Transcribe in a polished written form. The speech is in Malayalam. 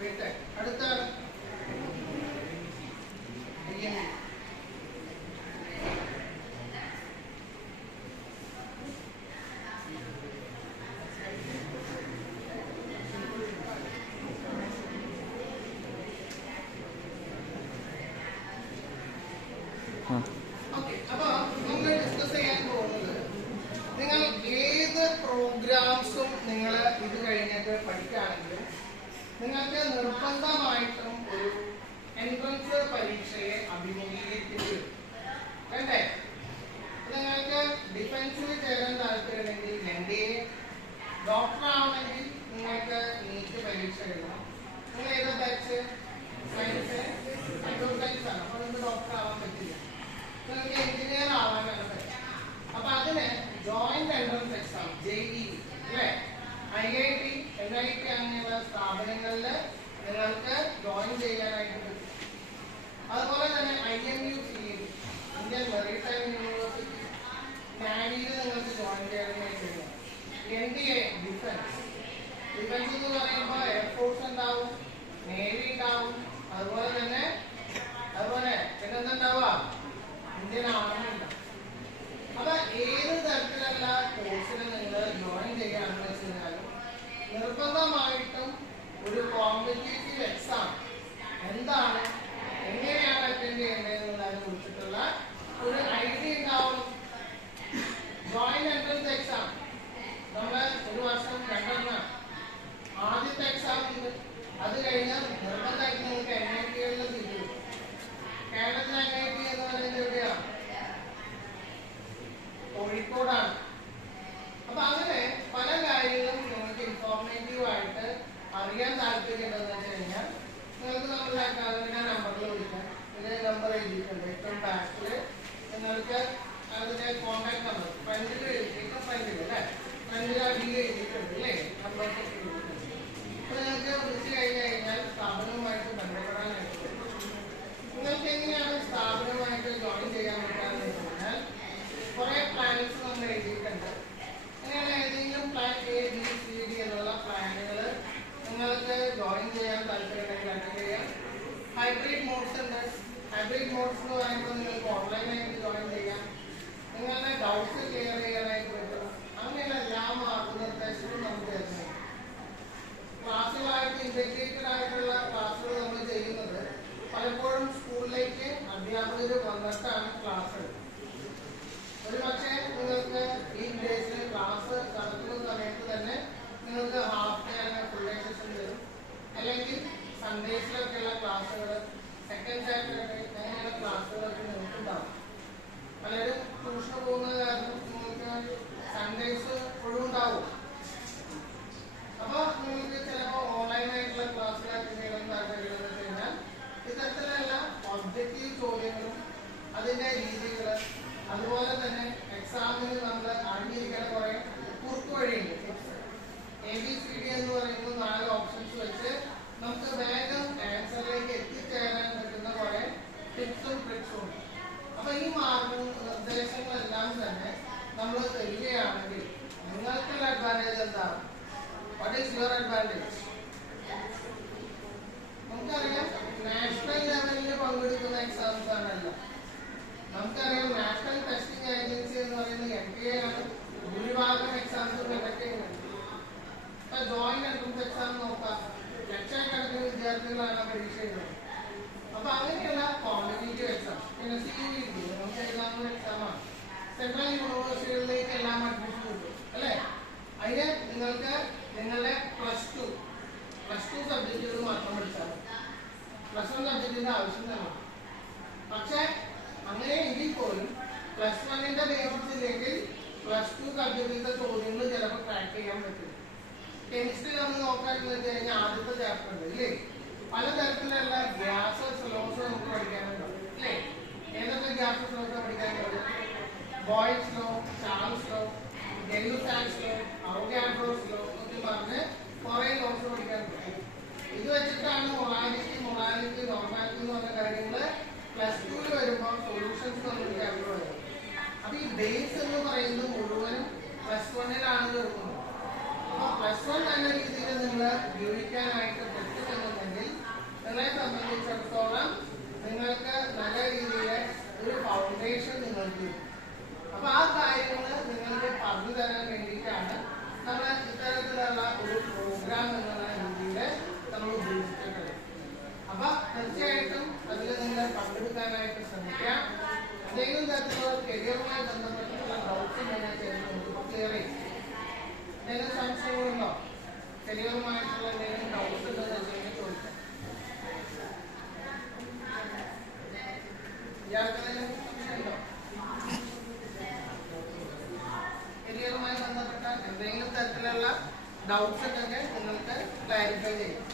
അടുത്താണ് അപ്പൊ നമ്മൾ ഡിസ്കസ് ചെയ്യാൻ പോകുന്നത് നിങ്ങൾ ഏത് പ്രോഗ്രാംസും നിങ്ങൾ ഇത് കഴിഞ്ഞിട്ട് പഠിക്കുകയാണെങ്കിലും നിങ്ങൾക്ക് നിർബന്ധമായിട്ടും ഒരു എൻട്രൻസ് പരീക്ഷയെ അഭിമുഖീകരിക്കേണ്ടി വരും. വേണ്ടേ? നിങ്ങൾക്ക് ഡിഫൻസിൽ ചേരാൻ താല്പര്യമുണ്ടെങ്കിൽ NDA, ഡോക്ടർ ആവണമെങ്കിൽ നിങ്ങൾക്ക് നീറ്റ് പരീക്ഷ എഴുതണം. നിങ്ങൾ ഏതാ ബാച്ച്? സയൻസ്, കമ്പ്യൂട്ടർ സയൻസ് ആണ്. അപ്പോൾ നിങ്ങൾക്ക് ഡോക്ടർ ആവാൻ പറ്റില്ല. നിങ്ങൾക്ക് എഞ്ചിനീയർ ആവാനാണ് പറ്റുക. അപ്പൊ അതിന് ജോയിന്റ് എൻട്രൻസ് എക്സാം JEE അല്ലേ, IIT, NIT അങ്ങനെയുള്ള സ്ഥാപനങ്ങളിൽ നിങ്ങൾക്ക് ജോയിൻ ചെയ്യാനായിട്ട് പറ്റും. അതുപോലെ തന്നെ IMU CET, Indian maritime university, നാവിയിൽ നിങ്ങൾക്ക് ജോയിൻ ചെയ്യാനായിട്ട് കഴിയും. NDA ഡിഫൻസ് എന്ന് പറയുമ്പോൾ എയർഫോഴ്സ് ഉണ്ടാവും, നേവി ഉണ്ടാവും, അതുപോലെ പിന്നെന്തുണ്ടാവുക, ഇന്ത്യൻ ആർമി ഉണ്ടാവും. അപ്പൊ ഏത് തരത്തിലുള്ള കോഴ്സിന് നിങ്ങൾ ജോയിൻ ചെയ്യുകയാണെന്ന് വെച്ച് കഴിഞ്ഞാലും നിർബന്ധമായിട്ടും ഒരു കോമ്പറ്റേറ്റീവ് എക്സാം എന്താണ്, എങ്ങനെയാണ് അറ്റൻഡ് ചെയ്യേണ്ടതെന്നുള്ളതിനെ കുറിച്ചിട്ടുള്ള ഒരു ഐഡിയ ഉണ്ടാവണം. ജോയിന്റ് എൻട്രൻസ് എക്സാം നമ്മൾ ഒരു വർഷം 2 എണ്ണം. ആദ്യത്തെ എക്സാം ഉണ്ട്, അത് കഴിഞ്ഞാൽ നിർബന്ധമായിട്ട് നിങ്ങൾക്ക് NIT-കളിൽ സീറ്റ് കിട്ടും. കേരളത്തിൽ NIT എന്ന് പറയുന്നത് എവിടെയാണ്? കോഴിക്കോടാണ്. അപ്പൊ അങ്ങനെ പല കാര്യങ്ങളും നിങ്ങൾക്ക് ഇൻഫോർമേറ്റീവ് ആയിട്ട് അറിയാൻ താല്പര്യമുണ്ടെന്ന് വെച്ച് കഴിഞ്ഞാൽ നിങ്ങൾക്ക് നമ്മുടെ അക്കാദമിയുടെ നമ്പറിൽ വിളിക്കാം. ഇതിന്റെ നമ്പർ എഴുതിയിട്ടുണ്ട് ഏറ്റവും ബാക്കിൽ. നിങ്ങൾക്ക് അതിന്റെ കോൺടാക്ട് നമ്പർ ഫ്രണ്ടിൽ എഴുതിയിട്ട്, ഫ്രണ്ടിൽ അടിയിൽ എഴുതിയിട്ടുണ്ട് അല്ലേ, നമ്പേഴ്സ് എഴുതിയിട്ടുണ്ട്. അപ്പൊ നിങ്ങൾക്ക് വിളിച്ചു കഴിഞ്ഞാൽ സ്ഥാപനവുമായിട്ട് ബന്ധപ്പെടാനായിട്ട് നിങ്ങൾക്ക് എങ്ങനെയാണ് സ്ഥാപനവുമായിട്ട് ജോയിൻ ചെയ്യാൻ പറ്റാന്ന് വെച്ച് കഴിഞ്ഞാൽ കുറെ പ്ലാൻസ് നമ്മൾ എഴുതിയിട്ടുണ്ട്. അങ്ങനെയുള്ള ഏതെങ്കിലും പ്ലാൻ ABCD എന്നുള്ള പ്ലാനുകൾ നിങ്ങൾക്ക് ജോയിൻ ചെയ്യാൻ താല്പര്യമുണ്ടെങ്കിൽ അറ്റൻഡ് ചെയ്യാം. ഹൈബ്രിഡ് മോഡ്സ് ഉണ്ട്. ഹൈബ്രിഡ് മോഡ്സ് എന്ന് പറയുമ്പോൾ നിങ്ങൾക്ക് ഓൺലൈനായിട്ട് ജോയിൻ ചെയ്യാം. നിങ്ങളുടെ ഡൗട്ട്സ് ക്ലിയർ ചെയ്യാനായിട്ട് പറ്റും. അങ്ങനെയുള്ള എല്ലാ മാർഗനിർദ്ദേശവും നമുക്ക് തരുന്നുണ്ട്. ക്ലാസ്സുകളായിട്ട് ഇന്റഗ്രേറ്റഡ് ആയിട്ടുള്ള ക്ലാസ്സുകൾ നമ്മൾ ചെയ്യുന്നത് പലപ്പോഴും സ്കൂളിലേക്ക് അധ്യാപകർ വന്നിട്ടാണ് ക്ലാസ് എടുക്കുന്നത്. ഒരു പക്ഷേ നിങ്ങൾക്ക് ഈ ഡേയ്സിൽ ക്ലാസ് നടത്തുന്ന സമയത്ത് തന്നെ നിങ്ങൾക്ക് ഹാഫ് ഡേ അല്ലെങ്കിൽ ഫുൾ ഡേ സെഷൻ തരും. അല്ലെങ്കിൽ സൺഡേസിലൊക്കെയുള്ള ക്ലാസ്സുകൾ, സെക്കൻഡ് സാറ്റർഡേ അങ്ങനെയുള്ള ക്ലാസ്സുകളൊക്കെ നിങ്ങൾക്ക് ഉണ്ടാവും. പലരും ട്യൂഷന് പോകുന്ന കാരണം നിങ്ങൾക്ക് സൺഡേസ് ഒഴിവുണ്ടാവും. അപ്പൊ നിങ്ങൾക്ക് ചിലപ്പോൾ ഓൺലൈനായിട്ടുള്ള ക്ലാസ്സുകളൊക്കെ ചെയ്യണം താല്പര്യമെന്ന് വെച്ച് കഴിഞ്ഞാൽ ഇത്തരത്തിലുള്ള ഒബ്ജക്റ്റീവ് ചോദ്യങ്ങളും അതിന്റെ രീതികൾ, അതുപോലെ തന്നെ എക്സാമിന് നമ്മൾ അറിഞ്ഞിരിക്കുന്ന കുറെ കുറുക്കു വഴിയുണ്ട്. ABCD എന്ന് പറയുമ്പോൾ 4 ഓപ്ഷൻസ് വെച്ച് നമുക്ക് വേഗം ആൻസറിലേക്ക് എത്തിച്ചേരാൻ പറ്റുന്ന കുറെ ടിപ്സും ട്രിക്സും ഉണ്ട്. അപ്പൊ ഈ മാർഗനിർദ്ദേശങ്ങളെല്ലാം തന്നെ നമ്മൾ തരികയാണെങ്കിൽ നിങ്ങൾക്കുള്ള അഡ്വാൻറ്റേജ് എന്താണ്? What is your advantage? നമുക്കറിയാം നാഷണൽ ലെവലിൽ പങ്കെടുക്കുന്ന എക്സാംസ് ആണല്ലോ. നമുക്കറിയാം നാഷണൽ ടെസ്റ്റിംഗ് ഏജൻസി എന്ന് പറയുന്നത് NTA ആണ്. ഭൂരിഭാഗം എക്സാംസും കണ്ടക്ട് ചെയ്യുന്നുണ്ട്. ഇപ്പൊ ജോയിന്റ് എൻട്രൻസ് എക്സാം നോക്കാം, ലക്ഷക്കണക്കിന് വിദ്യാർത്ഥികളാണ് പരീക്ഷ എഴുതുന്നത്. അപ്പൊ അങ്ങനെയുള്ള കോമ്പറ്റേറ്റീവ് എക്സാം, പിന്നെ CUET നമുക്ക് എഴുതാവുന്ന എക്സാമാണ്. സെൻട്രൽ യൂണിവേഴ്സിറ്റികളിലേക്ക് എല്ലാം അഡ്മിഷൻ കിട്ടും അല്ലെ. അതിന് നിങ്ങൾക്ക് നിങ്ങളുടെ പ്ലസ് ടു സബ്ജക്റ്റുകൾ മാത്രം പഠിച്ചാൽ +1 സബ്ജക്റ്റിന്റെ ആവശ്യം തന്നെ. പക്ഷെ അങ്ങനെ എങ്കിൽ പോലും +1ന്റെ ബേസിസ് ഇല്ലെങ്കിൽ +2 സബ്ജക്റ്റിന്റെ ചോദ്യങ്ങൾ ചിലപ്പോൾ ട്രാക്ക് ചെയ്യാൻ പറ്റില്ല. കെമിസ്ട്രി നമ്മൾ നോക്കാമെന്ന് വെച്ച് കഴിഞ്ഞാൽ ആദ്യത്തെ ചാപ്റ്റർ ഉണ്ട് ഇല്ലേ, പലതരത്തിലുള്ള ഗ്യാസ് സ്ലോസ് നമുക്ക് പഠിക്കാനുണ്ടാവും അല്ലേ. ഏതൊക്കെ ഗ്യാസ് സ്ലോസ് പഠിക്കാനുള്ളത്? Boyle's law, Charles law, Gay Lussac's law, Avogadro's law എന്നൊക്കെ പറഞ്ഞ് കുറെ ലോസ് പഠിക്കാനുണ്ട്. ഇത് വെച്ചിട്ടാണ് മൊറാലിറ്റി, നോർമാലിറ്റി എന്ന് പറഞ്ഞ കാര്യങ്ങൾ +2 വരുമ്പോൾ സൊല്യൂഷൻസ് നമുക്ക് കാൽക്കുലേറ്റ് വരും. അപ്പൊ ഈ ബേസ് എന്ന് പറയുന്നത് മുഴുവനും +1-ലാണ് തീർക്കുന്നത്. അപ്പൊ +1 നല്ല രീതിയിൽ നിങ്ങൾ ഉപയോഗിക്കാനായിട്ട് പറ്റുമെന്നുണ്ടെങ്കിൽ നിങ്ങളെ സംബന്ധിച്ചിടത്തോളം നിങ്ങൾക്ക് നല്ല രീതിയിൽ ഒരു ഫൗണ്ടേഷൻ നിങ്ങൾക്ക് കിട്ടും. അപ്പൊ ആ കാര്യങ്ങൾ നിങ്ങൾക്ക് പറഞ്ഞു തരാൻ വേണ്ടിയിട്ടാണ് നമ്മൾ ഇത്തരത്തിലുള്ള ഒരു പ്രോഗ്രാം എന്നുള്ള രീതിയിൽ നമ്മൾ ഉപയോഗിച്ചിട്ടുള്ളത്. അപ്പൊ തീർച്ചയായിട്ടും അതിൽ നിങ്ങൾ പങ്കെടുക്കാനായിട്ട് ശ്രമിക്കാം. എന്തെങ്കിലും തരത്തിലുള്ള കരിയറുമായി ബന്ധപ്പെട്ടുള്ള ഡൗട്ട്സ് നമുക്ക് ക്ലിയർ ചെയ്യും. എന്തെങ്കിലും സംശയങ്ങളുണ്ടോ? കരിയറുമായിട്ടുള്ള എന്തെങ്കിലും ഡൗട്ട്സ് ഉണ്ടെന്ന് വെച്ചാൽ ചോദിക്കാം. ഇയാൾക്ക് എന്തെങ്കിലും സംശയമുണ്ടോ? കരിയറുമായി ബന്ധപ്പെട്ട എന്തെങ്കിലും തരത്തിലുള്ള ഡൗട്ട്സ് ഉണ്ടെങ്കിൽ നിങ്ങൾക്ക് ക്ലാരിഫൈ ചെയ്യാം.